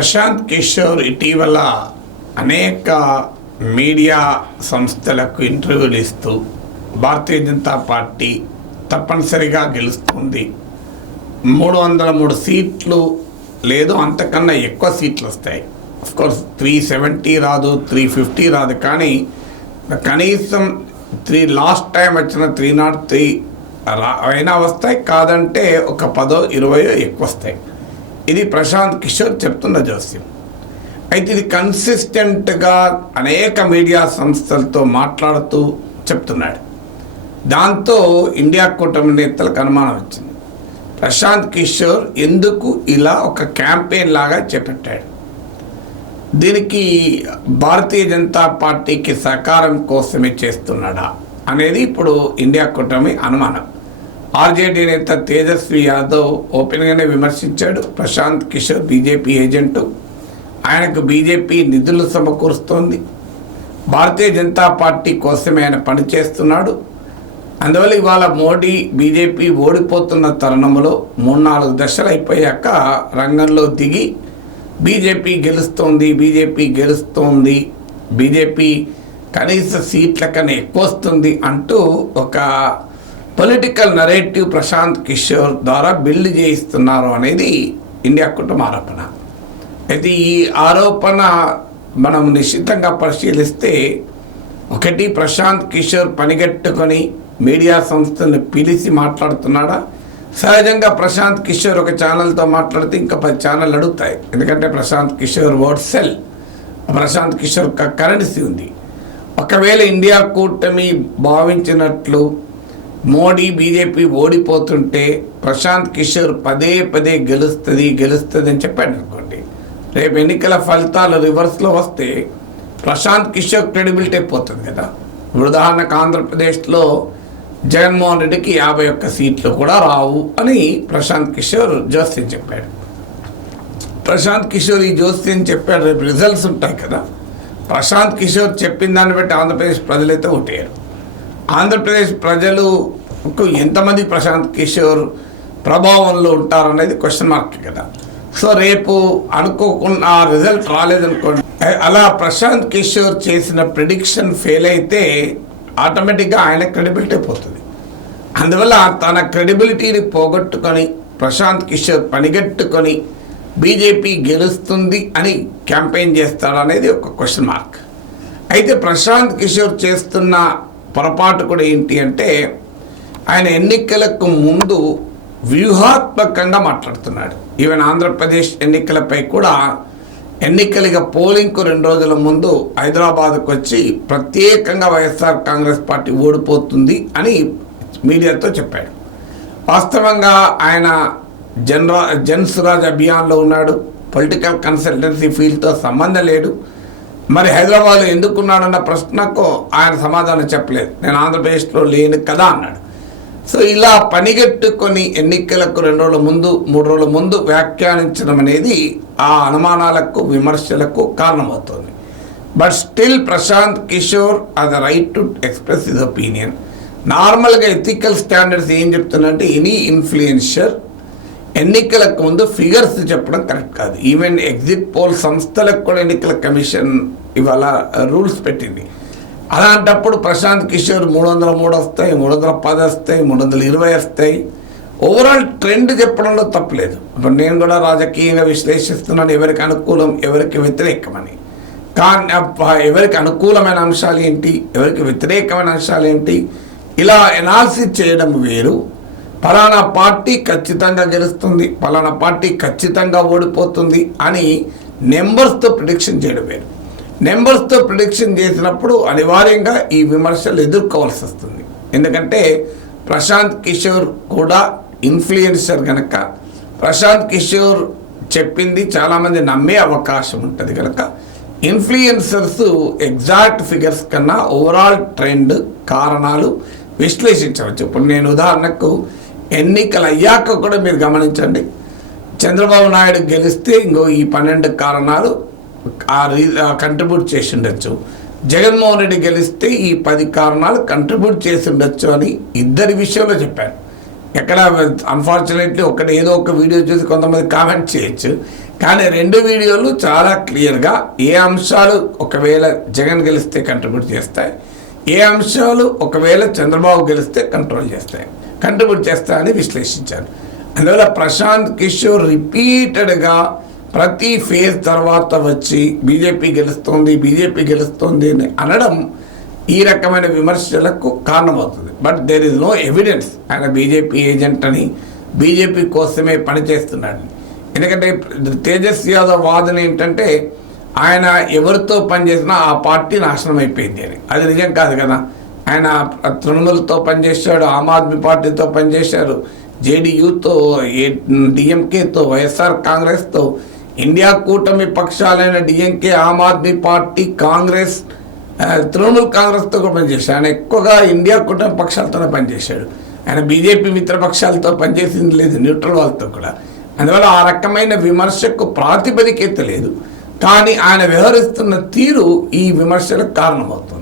ప్రశాంత్ కిషోర్ ఇటీవల అనేక మీడియా సంస్థలకు ఇంటర్వ్యూలు ఇస్తూ భారతీయ జనతా పార్టీ తప్పనిసరిగా గెలుస్తుంది, 303 సీట్లు లేదు అంతకన్నా ఎక్కువ సీట్లు వస్తాయి. అఫ్కోర్స్ 370 రాదు, 350 రాదు, కానీ కనీసం లాస్ట్ టైం వచ్చిన 303 అయినా వస్తాయి, కాదంటే ఒక 10-20 ఎక్కువ వస్తాయి. ఇది ప్రశాంత్ కిషోర్ చెప్తున్న జోస్యం. అయితే ఇది కన్సిస్టెంట్గా అనేక మీడియా సంస్థలతో మాట్లాడుతూ చెప్తున్నాడు. దాంతో ఇండియా కూటమి నేతలకు అనుమానం వచ్చింది, ప్రశాంత్ కిషోర్ ఎందుకు ఇలా ఒక క్యాంపెయిన్ లాగా చేపట్టాడు, దీనికి భారతీయ జనతా పార్టీకి సహకారం కోసమే చేస్తున్నాడా అనేది ఇప్పుడు ఇండియా కూటమి అనుమానం. ఆర్జేడీ నేత తేజస్వి యాదవ్ ఓపెన్గానే విమర్శించాడు, ప్రశాంత్ కిషోర్ బీజేపీ ఏజెంటు, ఆయనకు బీజేపీ నిధులు సమకూరుస్తోంది, భారతీయ జనతా పార్టీ కోసమే ఆయన పనిచేస్తున్నాడు. అందువల్ల ఇవాళ మోడీ బీజేపీ ఓడిపోతున్న తరుణంలో 3-4 దశలు అయిపోయాక రంగంలో దిగి బీజేపీ గెలుస్తోంది, బీజేపీ కనీస సీట్ల కన్నా ఎక్కువ వస్తుంది అంటూ ఒక పొలిటికల్ నరేటివ్ ప్రశాంత్ కిషోర్ ద్వారా బిల్డ్ చేయిస్తున్నారు అనేది ఇండియా కూటమి ఆరోపణ. అయితే ఈ ఆరోపణ మనం నిశ్చితంగా పరిశీలిస్తే, ఒకటి ప్రశాంత్ కిషోర్ పనిగట్టుకొని మీడియా సంస్థలను పిలిచి మాట్లాడుతున్నాడా? సహజంగా ప్రశాంత్ కిషోర్ ఒక ఛానల్తో మాట్లాడితే ఇంకా 10 ఛానల్ అడుగుతాయి, ఎందుకంటే Prashant Kishor word sell, Prashant Kishor currency ఉంది. ఒకవేళ ఇండియా కూటమి భావించినట్లు మోడీ బీజేపీ ఓడిపోతుంటే ప్రశాంత్ కిషోర్ పదే గెలుస్తుంది అని చెప్పాడు అనుకోండి, రేపు ఎన్నికల ఫలితాలు రివర్స్లో వస్తే ప్రశాంత్ కిషోర్ క్రెడిబిలిటీ అయిపోతుంది కదా. ఉదాహరణకు ఆంధ్రప్రదేశ్లో జగన్మోహన్ రెడ్డికి 51 సీట్లు కూడా రావు అని ప్రశాంత్ కిషోర్ జోస్యం చెప్పాడు. ప్రశాంత్ కిషోర్ ఈ జోస్యం చెప్పాడు, రేపు రిజల్ట్స్ ఉంటాయి కదా. ప్రశాంత్ కిషోర్ చెప్పిన దాన్ని బట్టి ఆంధ్రప్రదేశ్ ప్రజలైతే ఓటేయరు. ఆంధ్రప్రదేశ్ ప్రజలకు ఎంతమంది ప్రశాంత్ కిషోర్ ప్రభావంలో ఉంటారనేది క్వశ్చన్ మార్క్ కదా. సో రేపు అనుకోకుండా ఆ రిజల్ట్ రాలేదనుకోండి, అలా ప్రశాంత్ కిషోర్ చేసిన ప్రిడిక్షన్ ఫెయిల్ అయితే ఆటోమేటిక్గా ఆయన క్రెడిబిలిటీ పోతుంది. అందువల్ల తన క్రెడిబిలిటీని పోగొట్టుకొని ప్రశాంత్ కిషోర్ పనిగట్టుకొని బీజేపీ గెలుస్తుంది అని క్యాంపెయిన్ చేస్తాడనేది ఒక క్వశ్చన్ మార్క్. అయితే ప్రశాంత్ కిషోర్ చేస్తున్న పొరపాటు కూడా ఏంటి అంటే, ఆయన ఎన్నికలకు ముందు వ్యూహాత్మకంగా మాట్లాడుతున్నాడు. ఈవెన్ ఆంధ్రప్రదేశ్ ఎన్నికలపై కూడా ఎన్నికలుగా పోలింగ్కు 2 రోజుల ముందు హైదరాబాద్కు వచ్చి ప్రత్యేకంగా వైఎస్ఆర్ కాంగ్రెస్ పార్టీ ఓడిపోతుంది అని మీడియాతో చెప్పాడు. వాస్తవంగా ఆయన జన్ సురాజ్ అభియాన్లో ఉన్నాడు, పొలిటికల్ కన్సల్టెన్సీ ఫీల్డ్తో సంబంధం లేడు. మరి హైదరాబాద్లో ఎందుకున్నాడన్న ప్రశ్నకు ఆయన సమాధానం చెప్పలేదు, నేను ఆంధ్రప్రదేశ్లో లేను కదా అన్నాడు. సో ఇలా పనిగట్టుకొని ఎన్నికలకు 2 రోజుల ముందు 3 రోజుల ముందు వ్యాఖ్యానించడం అనేది ఆ అనుమానాలకు విమర్శలకు కారణమవుతుంది. But still Prashant Kishor has the right to express his opinion. నార్మల్గా ఎథికల్ స్టాండర్డ్స్ ఏం చెప్తుందంటే, ఎనీ ఇన్ఫ్లుయెన్షర్ ఎన్నికలకు ముందు ఫిగర్స్ చెప్పడం కరెక్ట్ కాదు. ఈవెన్ ఎగ్జిట్ పోల్ సంస్థలకు కూడా ఎన్నికల కమిషన్ ఇవాళ రూల్స్ పెట్టింది. అలాంటప్పుడు ప్రశాంత్ కిషోర్ 303 వస్తాయి, 310 వస్తాయి, 320 వస్తాయి, ఓవరాల్ ట్రెండ్ చెప్పడంలో తప్పలేదు. ఇప్పుడు నేను కూడా రాజకీయంగా విశ్లేషిస్తున్నాను, ఎవరికి అనుకూలం ఎవరికి వ్యతిరేకమని. కానీ ఎవరికి అనుకూలమైన అంశాలు ఏంటి, ఎవరికి వ్యతిరేకమైన అంశాలు ఏంటి, ఇలా ఎనాలిసిస్ చేయడం వేరు. ఫలానా పార్టీ ఖచ్చితంగా గెలుస్తుంది, ఫలానా పార్టీ ఖచ్చితంగా ఓడిపోతుంది అని నెంబర్స్తో ప్రిడిక్షన్ చేయడం వేరు. నెంబర్స్తో ప్రిడిక్షన్ చేసినప్పుడు అనివార్యంగా ఈ విమర్శలు ఎదుర్కోవాల్సి వస్తుంది. ఎందుకంటే ప్రశాంత్ కిషోర్ కూడా ఇన్ఫ్లుయెన్సర్ కనుక, ప్రశాంత్ కిషోర్ చెప్పింది చాలామంది నమ్మే అవకాశం ఉంటుంది కనుక ఇన్ఫ్లుయెన్సర్స్ ఎగ్జాక్ట్ ఫిగర్స్ కన్నా ఓవరాల్ ట్రెండ్ కారణాలు విశ్లేషించవచ్చు. ఇప్పుడు నేను ఉదాహరణకు ఎన్నికలు అయ్యాక కూడా మీరు గమనించండి, చంద్రబాబు నాయుడు గెలిస్తే ఇంకో ఈ 12 కారణాలు కంట్రిబ్యూట్ చేసి ఉండొచ్చు, జగన్మోహన్ రెడ్డి గెలిస్తే ఈ 10 కారణాలు కంట్రిబ్యూట్ చేసి ఉండొచ్చు అని ఇద్దరి విషయంలో చెప్పాను. ఎక్కడ అన్ఫార్చునేట్లీ ఏదో ఒక వీడియో చూసి కొంతమంది కామెంట్ చేయొచ్చు, కానీ 2 వీడియోలు చాలా క్లియర్గా ఏ అంశాలు ఒకవేళ జగన్ గెలిస్తే కంట్రిబ్యూట్ చేస్తాయి, ఏ అంశాలు ఒకవేళ చంద్రబాబు గెలిస్తే కంట్రిబ్యూట్ చేస్తాయని విశ్లేషించారు. అందువల్ల ప్రశాంత్ కిషోర్ రిపీటెడ్గా ప్రతి ఫేజ్ తర్వాత వచ్చి బీజేపీ గెలుస్తోంది అని అనడం ఈ రకమైన విమర్శలకు కారణమవుతుంది. But there is no evidence ఆయన బీజేపీ ఏజెంట్ అని, బీజేపీ కోసమే పనిచేస్తున్నాడు. ఎందుకంటే తేజస్ యాదవ్ వాదన ఏంటంటే ఆయన ఎవరితో పనిచేసినా ఆ పార్టీ నాశనం అయిపోయింది అని. అది నిజం కాదు కదా. ఆయన తృణమూలతో పనిచేశాడు, ఆమ్ ఆద్మీ పార్టీతో పనిచేశారు, జేడీయూతో, డిఎంకేతో, వైఎస్ఆర్ కాంగ్రెస్తో, ఇండియా కూటమి పక్షాలైన డిఎంకే, ఆమ్ ఆద్మీ పార్టీ, కాంగ్రెస్, తృణమూల్ కాంగ్రెస్తో కూడా పనిచేశాడు. ఆయన ఎక్కువగా ఇండియా కూటమి పక్షాలతోనే పనిచేశాడు. ఆయన బీజేపీ మిత్రపక్షాలతో పనిచేసింది లేదు, న్యూట్రల్ వాళ్ళతో కూడా. అందువల్ల ఆ రకమైన విమర్శకు ప్రాతిపదికత లేదు. కానీ ఆయన వ్యవహరిస్తున్న తీరు ఈ విమర్శలకు కారణమవుతుంది.